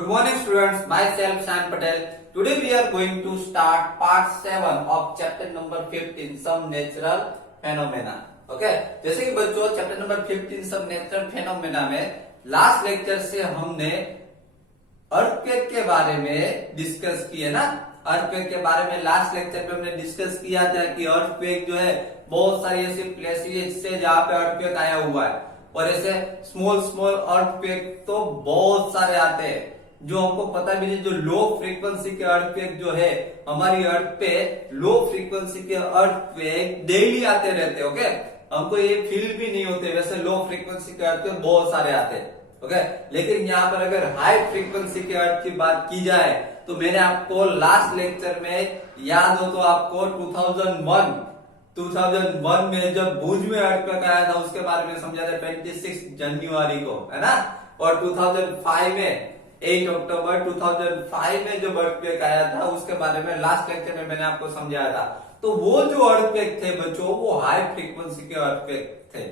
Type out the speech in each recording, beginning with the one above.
Good morning students, myself Sam Patel. Today we are going to start part 7 of chapter number 15 some natural phenomena. Okay? जैसे कि बच्चों chapter number 15 सब natural phenomena में last lecture से हमने earthquake के बारे में डिस्कस किया ना। अर्थक्वेक के बारे में लास्ट लेक्चर में हमने डिस्कस किया था कि अर्थक्वेक जो है बहुत सारी ऐसी प्लेसेस से जहाँ पे अर्थक्वेक आया हुआ है और ऐसे स्मॉल स्मॉल अर्थक्वेक तो बहुत सारे आते हैं जो हमको पता भी नहीं। जो लो फ्रीक्वेंसी के अर्थक्वेक जो है हमारी अर्थ पे लो फ्रीक्वेंसी के अर्थक्वेक डेली आते रहते। ओके, हमको ये फील भी नहीं होते। वैसे लो फ्रीक्वेंसी के अर्थक्वेक बहुत सारे आते हैं। ओके, लेकिन यहाँ पर अगर हाई फ्रीक्वेंसी के अर्थ की बात की जाए तो मैंने आपको लास्ट लेक्चर में याद हो तो आपको 2001 में जब भुज में अर्थक्वेक आया था उसके बारे में समझा था 26 जनवरी को, है ना। और 2005 में 8 अक्टूबर 2005 में जो अर्थक्वेक आया था उसके बारे में लास्ट लेक्चर में मैंने आपको समझाया था। तो वो जो अर्थक्वेक थे बच्चों वो हाई फ्रीक्वेंसी के अर्थक्वेक थे।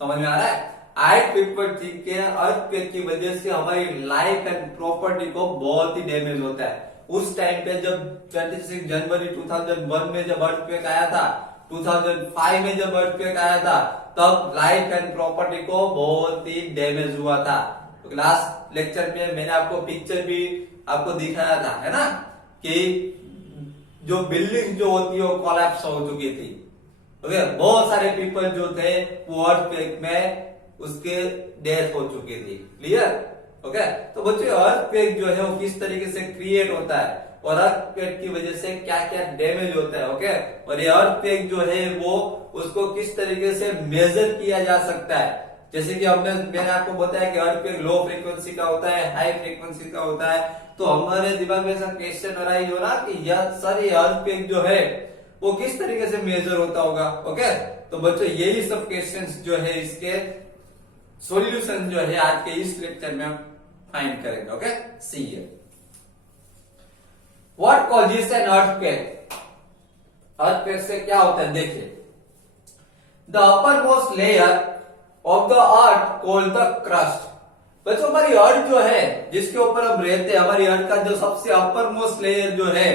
समझ में आ रहा है? हाई फ्रीक्वेंसी के अर्थक्वेक की वजह से हमारी लाइफ एंड प्रॉपर्टी को बहुत ही डैमेज होता है। उस टाइम पे जब 26 जनवरी 2001 में जब अर्थक्वेक आया था, 2005 में जब अर्थक्वेक आया था, तब लाइफ एंड प्रॉपर्टी को बहुत ही डैमेज हुआ था। तो लास्ट लेक्चर में मैंने आपको पिक्चर भी आपको दिखाया था, है ना, कि जो बिल्डिंग जो होती है वो कोलैप्स हो चुकी थी। ओके, बहुत सारे पीपल जो थे वो अर्थक्वेक में उसके डेथ हो चुकी थी। क्लियर? ओके, तो बच्चों अर्थक्वेक जो है वो किस तरीके से क्रिएट होता है और अर्थक्वेक की वजह से क्या क्या डैमेज होता है। ओके, और ये अर्थक्वेक जो है वो उसको किस तरीके से मेजर किया जा सकता है। जैसे कि मैंने आपको बताया कि अर्थक्वेक लो फ्रीक्वेंसी का होता है, हाई फ्रीक्वेंसी का होता है। तो हमारे दिमाग में ऐसा क्वेश्चन अराइज हो ना कि यार सर ये अर्थक्वेक जो है वो किस तरीके से मेजर होता होगा। ओके, तो बच्चों यही सब क्वेश्चंस जो है इसके सॉल्यूशन जो है आज के इस लेक्चर में हम फाइंड करेंगे। Okay, see here what causes an earthquake. Earthquake से क्या होता है देखिए। The upper most layer of the earth called the crust. बच्चों हमारी अर्थ जो है जिसके ऊपर हम रहते हैं, हमारी अर्थ का जो सबसे अपर मोस्ट लेयर जो है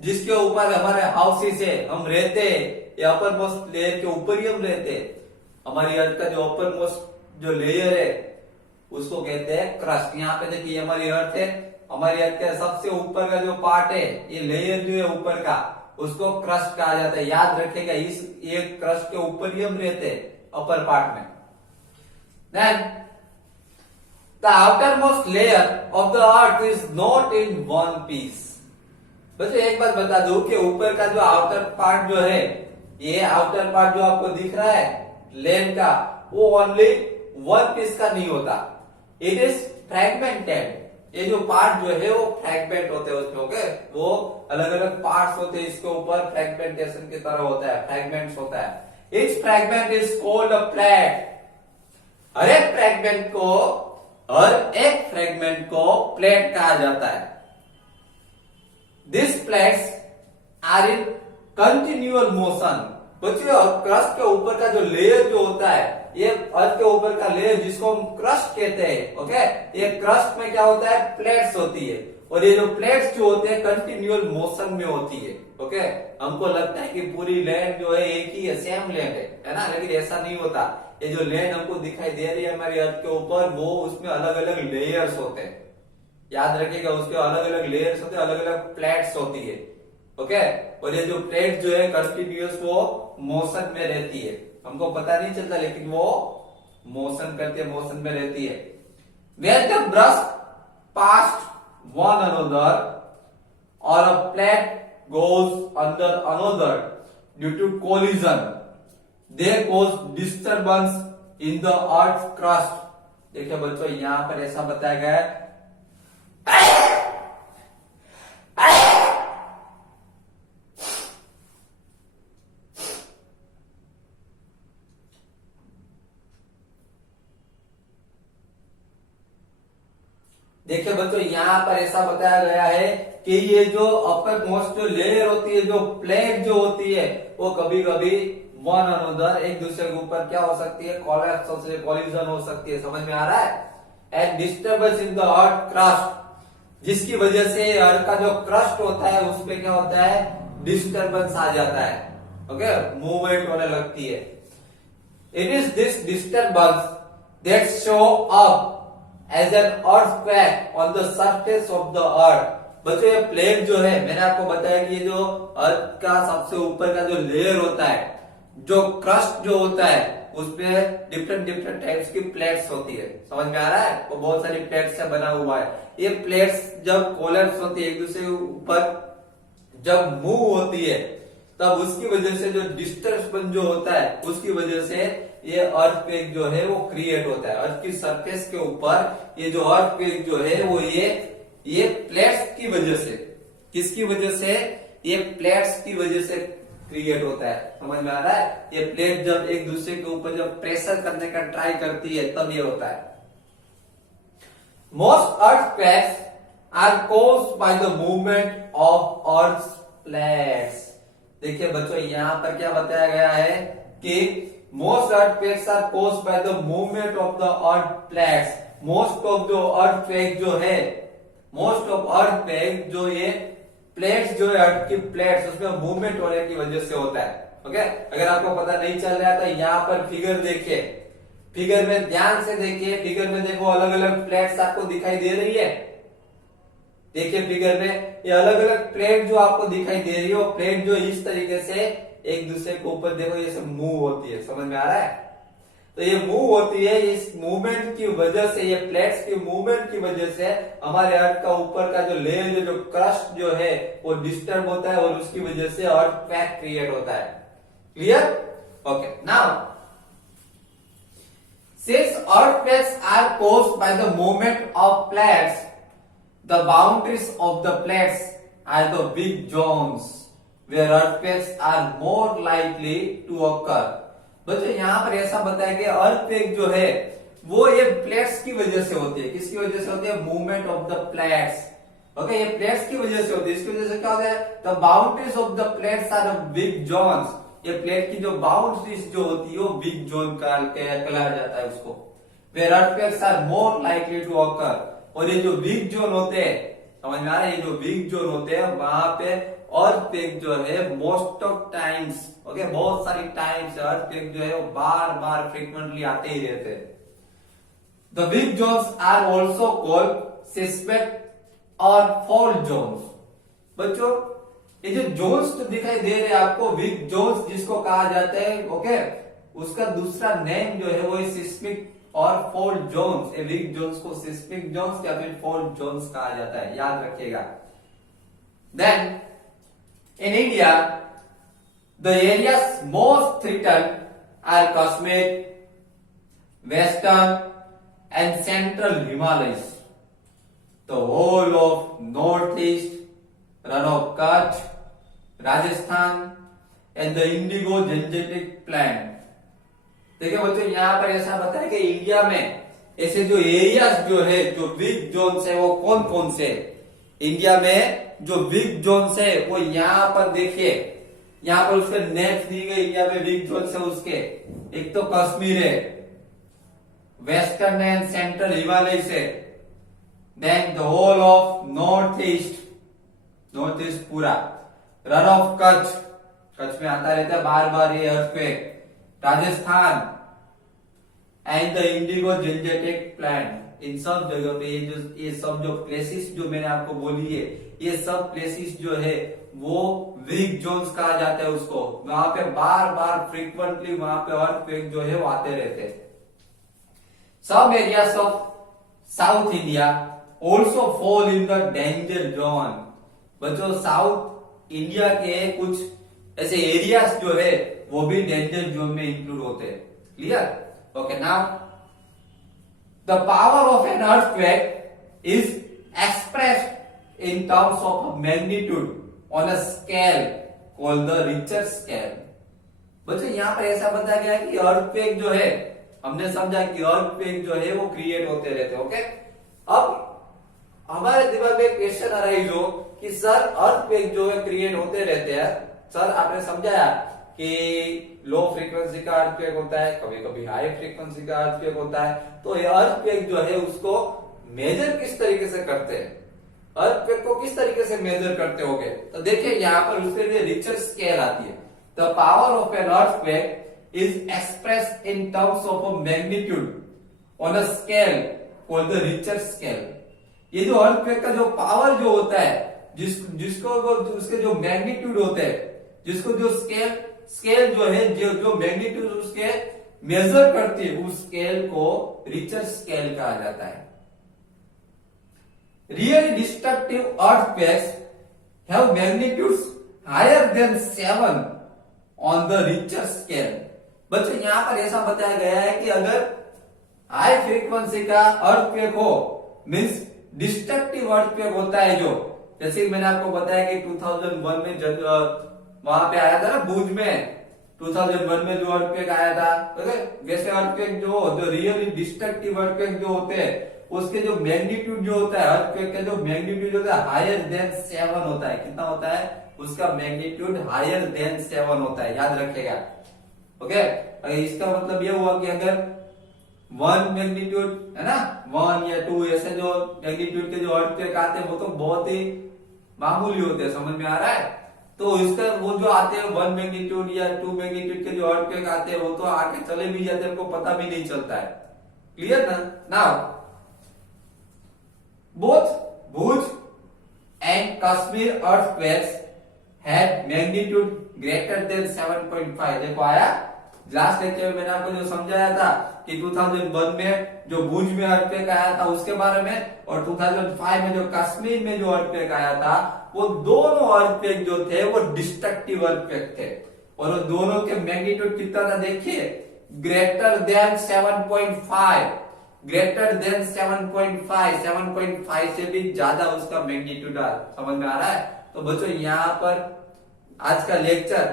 जिसके ऊपर हमारे हाउसेस है हम रहते हैं, ये अपर मोस्ट लेयर के ऊपर ही हम रहते हैं। हमारी अर्थ का जो अपर मोस्ट जो लेयर है उसको कहते हैं क्रस्ट। यहाँ पे देखिए हमारी अर्थ है, हमारी अर्थ का सबसे ऊपर का जो पार्ट है ये लेयर जो है ऊपर का उसको क्रस्ट कहा जाता है। याद रखेगा इस ये क्रस्ट के ऊपर ही हम रहते हैं अपर पार्ट में। Then the outermost layer of the earth is not in one piece. बच्चों एक बात बता दूं कि ऊपर का जो आउटर पार्ट जो है, ये आउटर पार्ट जो आपको दिख रहा है लैंड का, वो ओनली वन पीस का नहीं होता। It is fragmented. ये जो पार्ट जो है वो फ्रैगमेंट होते हैं उसमें। ओके, वो अलग अलग पार्ट्स होते हैं, इसके ऊपर फ्रैगमेंटेशन की तरह होता है, फ्रैगमेंट्स होता है। Each fragment is called a plate. हर एक फ्रैगमेंट को प्लेट कहा जाता है। This plates are in continual motion. बच्चों क्रस्ट के ऊपर का जो लेयर जो होता है, ये अर्थ के ऊपर का लेयर जिसको हम क्रस्ट कहते हैं। ओके, ये क्रस्ट में क्या होता है, प्लेट्स होती है और ये जो प्लेट्स जो होते हैं कंटिन्यूअल मोशन में होती है। ओके, हमको लगता है कि पूरी लैंड जो है एक ही है, सेम लैंड है ना, लेकिन ऐसा नहीं होता। ये जो लैंड हमको दिखाई दे रही है हमारी अर्थ के ऊपर, वो उसमें अलग अलग लेयर्स होते हैं। याद रखिएगा उसके अलग अलग लेयर्स होते हैं, अलग अलग प्लेट्स होती है। ओके, और ये जो प्लेट जो है कंटिन्यूअस वो मोशन में रहती है। हमको पता नहीं चलता लेकिन वो मोशन करती है, मोशन में रहती है। Where the brush past one another or a plate goes under another due to collision, they cause disturbance in the earth's crust. देखिए बच्चों यहां पर ऐसा बताया गया है। देखिए बच्चों यहाँ पर ऐसा बताया गया है कि ये जो अपर मोस्ट जो लेयर होती है, जो प्लेट जो होती है, वो कभी कभी वन अनदर एक दूसरे के ऊपर क्या हो सकती है, कोलैप्स हो सकती है, कोलिजन हो सकती है। समझ में आ रहा है? And disturbance in the earth crust जिसकी वजह से अर्थ का जो क्रस्ट होता है उस पे क्या होता है, डिस्टर्बेंस आ जाता है, ओके, मूवमेंट होने लगती है। It is this disturbance that show up as an earthquake on the surface of the earth. बच्चों ये प्लेट जो है, मैंने आपको बताया कि ये जो अर्थ का सबसे ऊपर का जो लेयर होता है, जो क्रस्ट जो होता है, उसमें डिफरेंट डिफरेंट टाइप्स की प्लेट्स होती है, समझ में आ रहा है, वो बहुत सारी प्लेट्स से बना हुआ है। ये प्लेट्स जब कोलैप्स होती है एक दूसरे के ऊपर, जब मूव होती है, तब उसकी वजह से जो डिस्टर्बेंस जो होता है उसकी वजह से ये अर्थक्वेक जो है वो क्रिएट होता है। अर्थ की सरफेस के ऊपर ये जो अर्थक्वेक जो है वो ये प्लेट्स की वजह से, किसकी वजह से, ये प्लेट्स की वजह से क्रिएट होता है, समझ में आ रहा है। ये प्लेट जब एक दूसरे के ऊपर जब प्रेशर करने का ट्राई करती है तब ये होता है। Most earthquakes are caused by the movement of earth plates. देखिए बच्चों यहां पर क्या बताया गया है कि most earthquakes are caused by the movement of the earth plates. Most of the earthquake जो है, मोस्ट ऑफ अर्थक्वेक जो ये प्लेट्स जो है, अर्थ की प्लेट्स, उसमें मूवमेंट होने की वजह से होता है, ओके। अगर आपको पता नहीं चल रहा है तो यहाँ पर फिगर देखिए, फिगर में ध्यान से देखिए, फिगर में देखो अलग अलग प्लेट्स आपको दिखाई दे रही है। देखिए फिगर में ये अलग अलग प्लेट जो आपको दिखाई दे रही है, वो प्लेट जो इस तरीके से एक दूसरे के ऊपर देखो ये सब मूव होती है, समझ में आ रहा है। तो ये मूव होती है, इस मूवमेंट की वजह से, ये प्लेट्स की मूवमेंट की वजह से हमारे अर्थ का ऊपर का जो लेयर जो क्रस्ट जो है वो डिस्टर्ब होता है और उसकी वजह से अर्थक्वेक क्रिएट होता है। Clear? Okay, now since earthquakes are caused by the movement of plates, the boundaries of the plates are the big zones where earthquakes are more likely to occur. बच्चों यहाँ पर ऐसा बताया कि अर्थक्वेक जो है वो ये प्लेट्स की वजह से होती है। किसकी वजह से होती है? Movement of the plates, okay, ये प्लेट्स की वजह से होती है। इसकी वजह से क्या होता है? The boundaries of the plates are big zones. ये प्लेट की जो बाउंड्रीज जो होती है वो बिग जोन कहलाया जाता है उसको। Where earthquakes are more likely to occur. और ये जो बिग जोन होते हैं, समझ में आ रहा है, ये जो बिग जोन होते हैं वहां पे अर्थक्वेक जो है मोस्ट ऑफ टाइम्स, ओके, बहुत सारी टाइम्स अर्थक्वेक जो है वो बार बार फ्रीक्वेंटली आते ही रहते हैं। The big zones are also called seismic और फॉल्ट जोन्स। बच्चों ये जो जोन्स तो दिखाई दे रहे हैं आपको, बिग जोन्स जिसको कहा जाता है, ओके, उसका दूसरा नेम जो है वो सिस्मिक और फॉल्ट जोन्स। ये बिग जोन्स को सिस्मिक जोन्स या फिर फॉल्ट जोन्स कहा जाता है, याद रखिएगा। Then in India the areas most threatened are Kashmir, western and central Himalayas, the whole of north east, Rann of Kutch, Rajasthan and the Indo Gangetic plain. देखिए बच्चों यहाँ पर ऐसा बताया कि इंडिया में ऐसे जो एरियाज जो है, जो बिग जोन्स है, वो कौन कौन से? इंडिया में जो बिग जोन्स है वो यहाँ पर देखिए, यहाँ पर उसके नेम्स दी गई। इंडिया में बिग जोन्स है उसके, एक तो कश्मीर है, वेस्टर्न एंड सेंट्रल हिमालय से, then the whole of north east, north east पूरा, रन ऑफ कच्छ, कच्छ में आता रहता है बार बार ये earthquake, Rajasthan and the Indo Gangetic plain. इन सब जगह पे ये सब जो प्लेसेस जो मैंने आपको बोली है, ये सब प्लेसेस जो है वो बिग जोन्स कहा जाता है उसको। वहां पे बार बार फ्रीक्वेंटली वहां पे अर्थक्वेक जो है वो आते रहते हैं। सब areas of south India also fall in the danger zone. बच्चों साउथ इंडिया के कुछ ऐसे एरियाज जो है वो भी डेंजर जोन में इंक्लूड होते हैं। Clear? Okay, now the power of an earthquake is expressed in terms of magnitude on a scale called the Richter scale. बच्चों यहाँ पर ऐसा बताया गया है कि अर्थक्वेक जो है, हमने समझा कि अर्थक्वेक जो है वो क्रिएट होते रहते हैं, ओके। अब हमारे दिमाग में क्वेश्चन अराइज हो कि सर अर्थक्वेक जो है क्रिएट होते रहते हैं, सर आपने समझाया कि लो फ्रीक्वेंसी का अर्थक्वेक होता है, कभी कभी हाई फ्रीक्वेंसी का अर्थक्वेक होता है, तो ये अर्थक्वेक जो है उसको मेजर किस तरीके से करते हैं? अर्थक्वेक को किस तरीके से मेजर करते होगे, तो देखिए यहाँ पर उसके लिए रिचर स्केल आती है। The power of an earthquake is express in terms of a magnitude on a scale called the Richter scale. ये जो अर्थक्वेक का जो पावर जो होता है, जिसको उसके जो मैग्नीट्यूड होते हैं, जिसको जो स्केल जो है, जो मैग्नीट्यूड उसके मेजर करती है, उस स्केल को रिचर स्केल कहा जाता है। Really destructive earthquakes have magnitudes higher than 7 on the Richter scale। बच्चों यहाँ पर ऐसा बताया गया है कि अगर हाई फ्रीक्वेंसी का अर्थक्वेक हो, मींस डिस्ट्रक्टिव अर्थक्वेक होता है, जो जैसे मैंने आपको बताया कि 2001 में जब वहां पे आया था ना भुज में, 2001 में जो अर्थक्वेक आया था, वैसे अर्थक्वेक जो रियली डिस्ट्रक्टिव अर्थक्वेक जो होते हैं, उसके जो मैग्नीट्यूड जो होता है, अर्थक्वेक का जो मैग्नीट्यूड होता है हायर देन 7 होता है। कितना होता है उसका मैग्नीट्यूड? हायर देन 7 होता है, याद रखिएगा। ओके, इसका मतलब ये हुआ कि अगर 1 मैग्नीट्यूड है ना, 1 या 2 ऐसे जो मैग्नीट्यूड के जो अर्थक्वेक आते हैं वो तो बहुत ही मामूली होते हैं, समझ में आ रहा है। तो इसका वो जो आते हैं 1 मैग्नीट्यूड या 2 मैग्नीट्यूड के जो अर्थक्वेक आते हैं वो तो आगे चले भी जाते हैं, उनको पता भी नहीं चलता है। क्लियर ना? Now both Bhuj and Kashmir earthquakes had magnitude greater than 7.5। देखो आया लास्ट लेक्चर में मैंने आपको जो समझाया था कि 2001 में जो भुज में अर्थक्वेक आया था उसके बारे में, और 2005 में जो कश्मीर में जो अर्थक्वेक आया था, वो दोनों अर्थक्वेक जो थे वो डिस्ट्रक्टिव अर्थक्वेक थे, और वो दोनों के मैग्नीट्यूड कितना था देखिए, ग्रेटर देन 7.5, ग्रेटर देन 7.5, 7.5 से भी ज्यादा उसका मैग्नीट्यूड आ, समझ में आ रहा है। तो बच्चों यहाँ पर आज का लेक्चर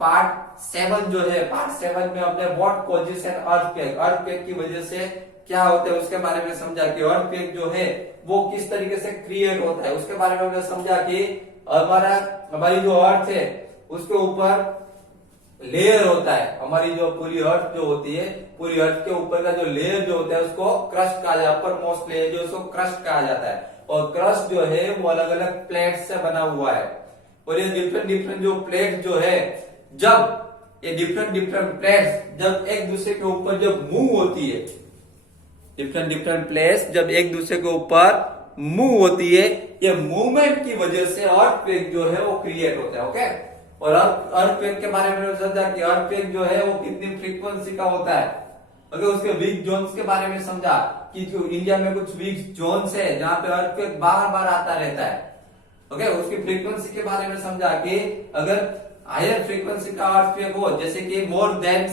पार्ट 7 जो है, पार्ट 7 में अपने what causes an earthquake, earthquake की वजह से क्या होता है उसके बारे में समझा कि अर्थक्वेक जो है वो किस तरीके से क्रिएट होता है, उसके बारे में हमने समझा कि हमारी जो अर्थ है उसके ऊपर लेयर होता है, हमारी जो पूरी अर्थ जो होती है, पूरी अर्थ के ऊपर का जो लेयर जो होता है उसको क्रस्ट कहा जाता है, अपर मोस्ट लेयर जो उसको क्रस्ट कहा जाता है, और क्रस्ट जो है वो अलग अलग प्लेट से बना हुआ है, और ये डिफरेंट डिफरेंट जो प्लेट जो है, जब ये डिफरेंट प्लेट्स जब एक दूसरे के ऊपर जब मूव होती है, डिफरेंट प्लेट्स जब एक दूसरे के ऊपर मूव होती है, ये मूवमेंट की वजह से अर्थक्वेक जो है वो क्रिएट होता है। ओके, और अर्थक्वेक के बारे में समझा कि अर्थक्वेक जो है वो कितनी फ्रीक्वेंसी का होता है, अगर उसके वीक जोन्स के बारे में समझा कि जो इंडिया में कुछ वीक जोन्स है जहां पे अर्थक्वेक बार बार आता रहता है। ओके, उसकी फ्रीक्वेंसी के बारे में समझा कि अगर हायर फ्रीक्वेंसी का अर्थक्वेक हो, जैसे कि मोर देन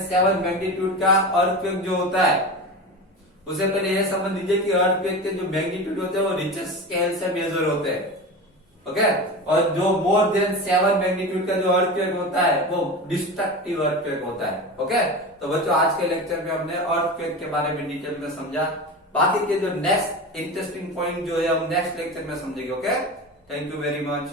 7 मैग्नीट्यूड का अर्थक्वेक जो होता है, उसे पहले यह समझ लीजिए कि अर्थक्वेक के जो मैग्नीट्यूड होते हैं वो रिचर स्केल से मेजर होते हैं। ओके, और जो मोर देन 7 मैग्नीट्यूड का जो अर्थक्वेक होता है वो डिस्ट्रक्टिव अर्थक्वेक होता है। ओके, तो बच्चों आज के लेक्चर में हमने अर्थक्वेक के बारे में डिटेल में समझा, बाकी के जो नेक्स्ट इंटरेस्टिंग पॉइंट जो है हम नेक्स्ट लेक्चर में समझेंगे। Okay, thank you very much.